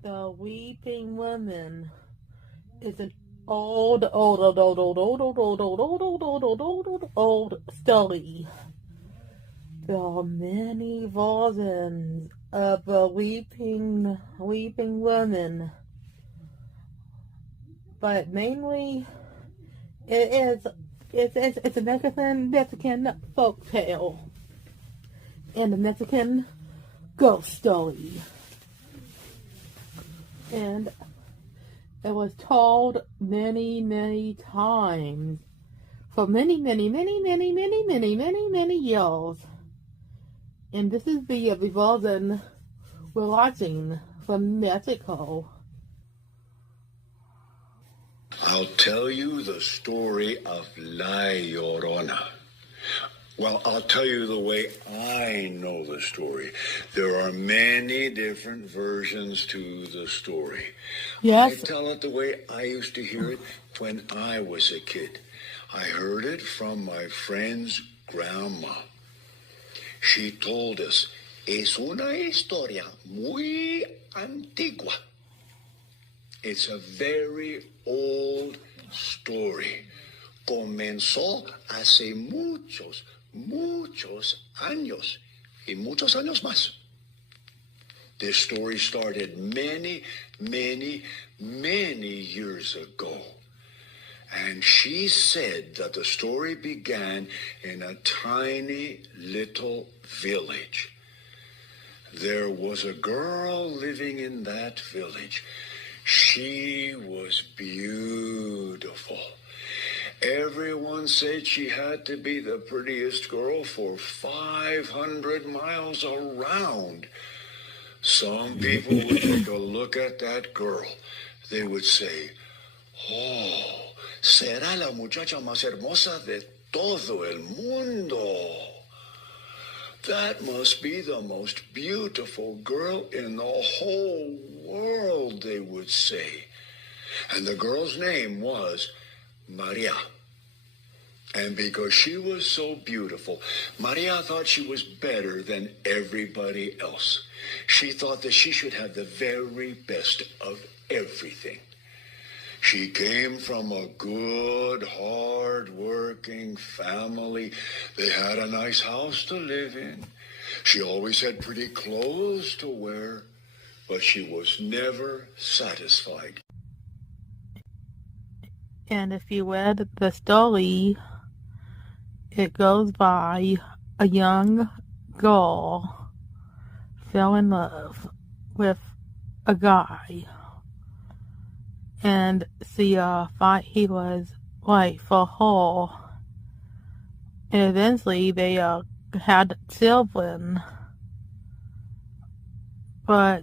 The Weeping Woman is an old story. There are many versions of the Weeping Woman, but mainly it is it's a Mexican folk tale and a Mexican ghost story, and it was told many times for many years. And this is the version we're watching from Mexico. I'll tell you the story of La Llorona. Well, I'll tell you the way I know the story. There are many different versions to the story. Yes. I tell it the way I used to hear it when I was a kid. I heard it from my friend's grandma. She told us, es una historia muy antigua. It's a very old story. Comenzó hace muchos años y muchos años más. This story started many years ago. And she said that the story began in a tiny little village. There was a girl living in that village. She was beautiful. Everyone said she had to be the prettiest girl for 500 miles around. Some people would take a look at that girl. They would say, oh, será la muchacha más hermosa de todo el mundo. That must be the most beautiful girl in the whole world, they would say. And the girl's name was Maria. And because she was so beautiful, Maria thought she was better than everybody else. She thought that she should have the very best of everything. She came from a good, hard-working family. They had a nice house to live in. She always had pretty clothes to wear, but she was never satisfied. And if you read the story, it goes by a young girl fell in love with a guy. And she thought he was right for her. And eventually they had children. But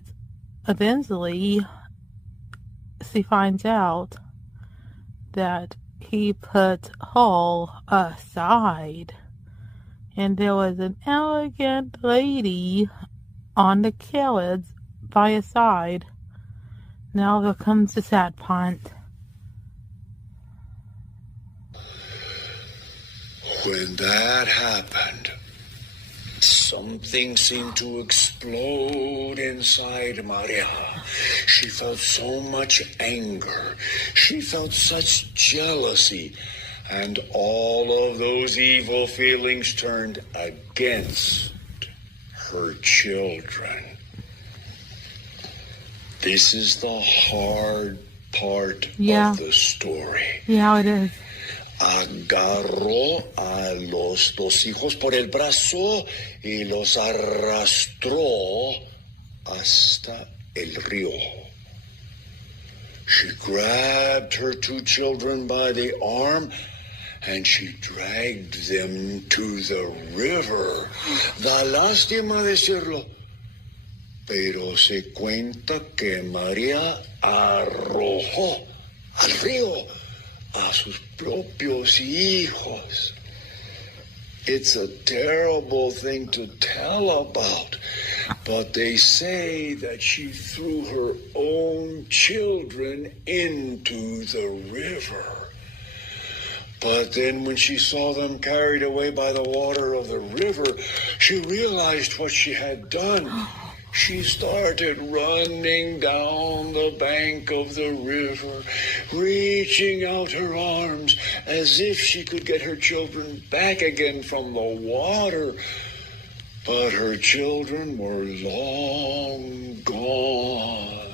eventually she finds out that he put her aside. And there was an elegant lady on the carriage by his side. Now there comes the sad part. When that happened, something seemed to explode inside Maria. She felt so much anger. She felt such jealousy. And all of those evil feelings turned against her children. This is the hard part of the story. Yeah, it is. Agarró a los dos hijos por el brazo y los arrastró hasta el río. She grabbed her two children by the arm and she dragged them to the river. Da lástima decirlo, pero se cuenta que María arrojó al río a sus propios hijos. It's a terrible thing to tell about, but they say that she threw her own children into the river. But then when she saw them carried away by the water of the river, she realized what she had done. She started running down the bank of the river, reaching out her arms as if she could get her children back again from the water. But her children were long gone.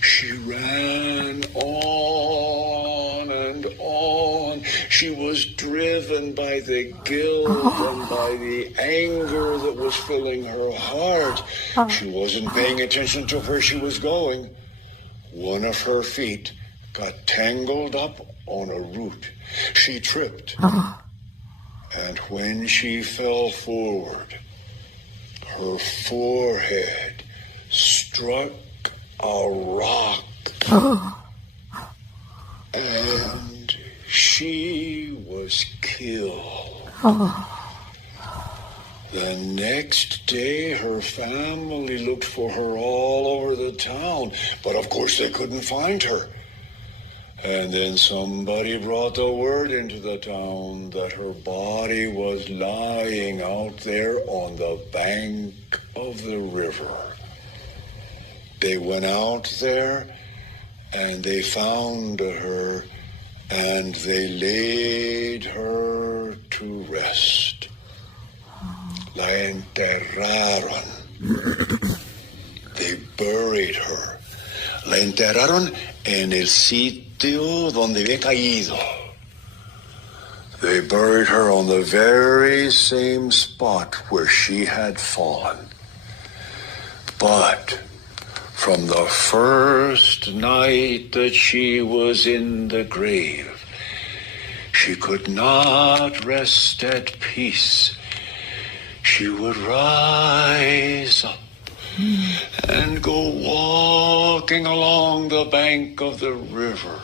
She ran on and on. She was driven by the guilt and by the anger that was filling her heart. She wasn't paying attention to where she was going. One of her feet got tangled up on a root. She tripped. And when she fell forward, her forehead struck a rock. And she was killed. The next day, her family looked for her all over the town, but of course they couldn't find her. And then somebody brought the word into the town that her body was lying out there on the bank of the river. They went out there and they found her and they laid her to rest. La enterraron. They buried her. La enterraron en el sitio donde había caído. They buried her on the very same spot where she had fallen. But from the first night that she was in the grave, she could not rest at peace. She would rise up and go walking along the bank of the river.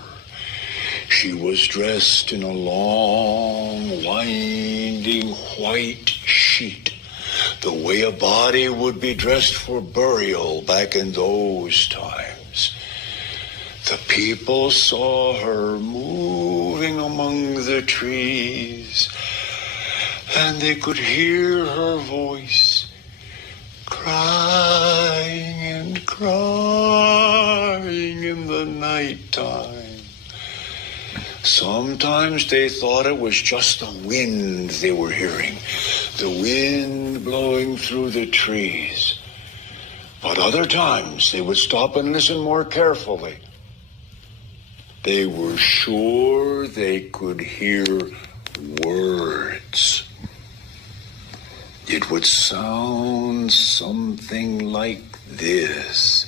She was dressed in a long, winding white sheet, the way a body would be dressed for burial back in those times. The people saw her moving among the trees, and they could hear her voice crying and crying in the nighttime. Sometimes they thought it was just the wind they were hearing, the wind blowing through the trees. But other times they would stop and listen more carefully. They were sure they could hear words. It would sound something like this.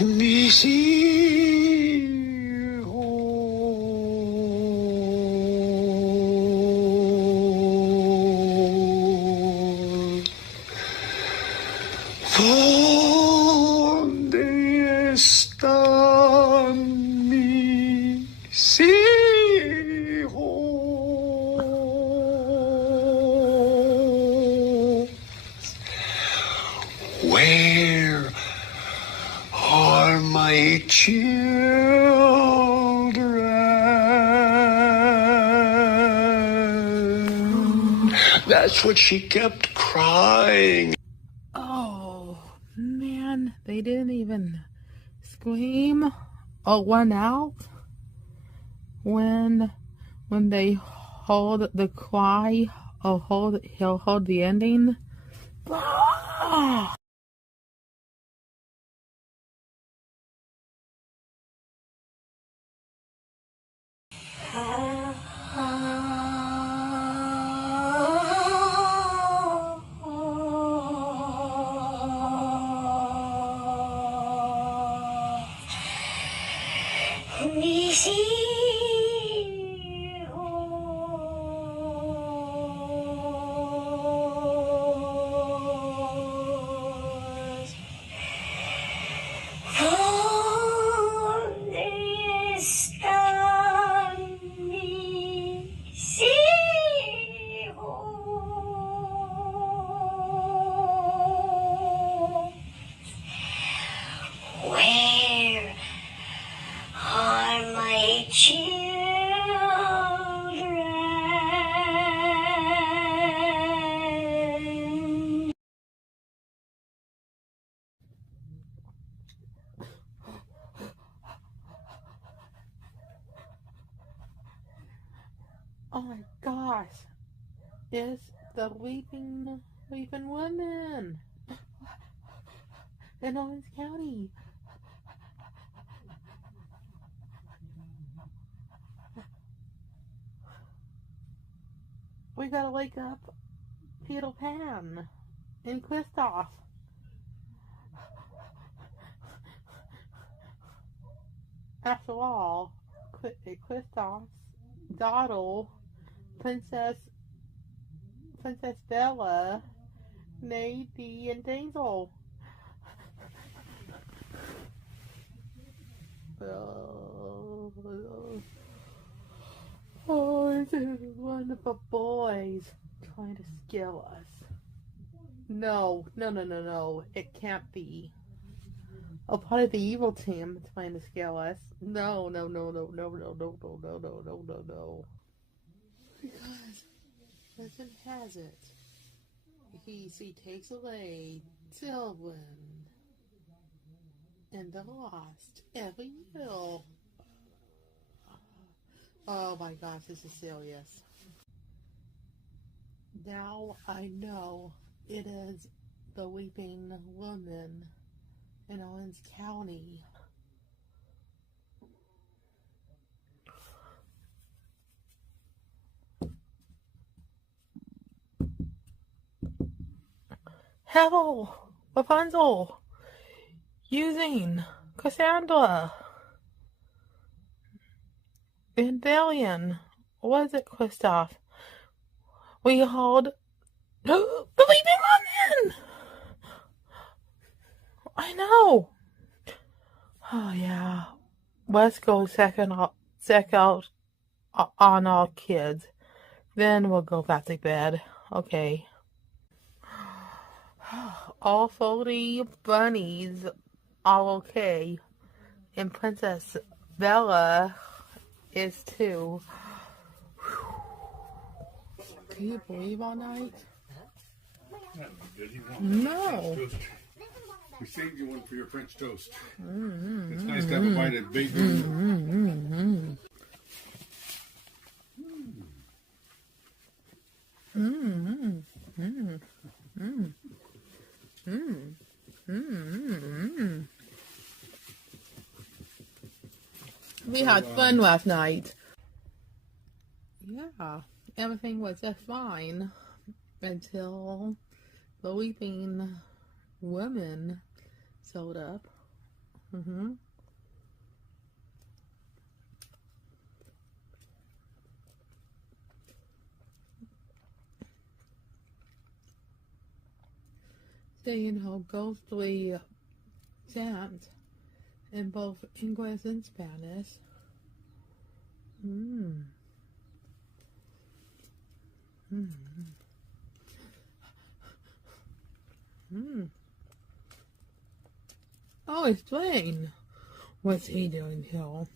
Mis hijos, ¿dónde están mis hijos? Where are my children? That's what she kept crying. Oh, man, they didn't even scream or run out when they hold the cry or he'll hold the ending. Ah! Mis hijos, Oh my gosh. It's the weeping woman in Orange County. We gotta wake up Peter Pan and Kristoff. After all, Kristoff's daughter, Princess Bella, Nadie, and Daisel. Oh, these wonderful boys trying to scare us. No. It can't be. Oh, part of the evil team trying to scare us. No. Because legend has it, he takes away children and the lost every year. Oh my gosh, this is serious. Now I know it is the weeping woman in Orange County. Hello, Rapunzel, using Cassandra, and Dalian. Was it Kristoff? We hold the weeping woman. I know. Oh yeah. Let's go check out on our kids. Then we'll go back to bed. Okay. All 40 bunnies are okay. And Princess Bella is too. Can you breathe all night? No. We saved you one for your French toast. It's nice to have a bite of bacon. We had fun last night. Yeah, everything was just fine until the weeping woman showed up. Saying how ghostly chant in both English and Spanish. Oh, it's Dwayne. What's he doing here?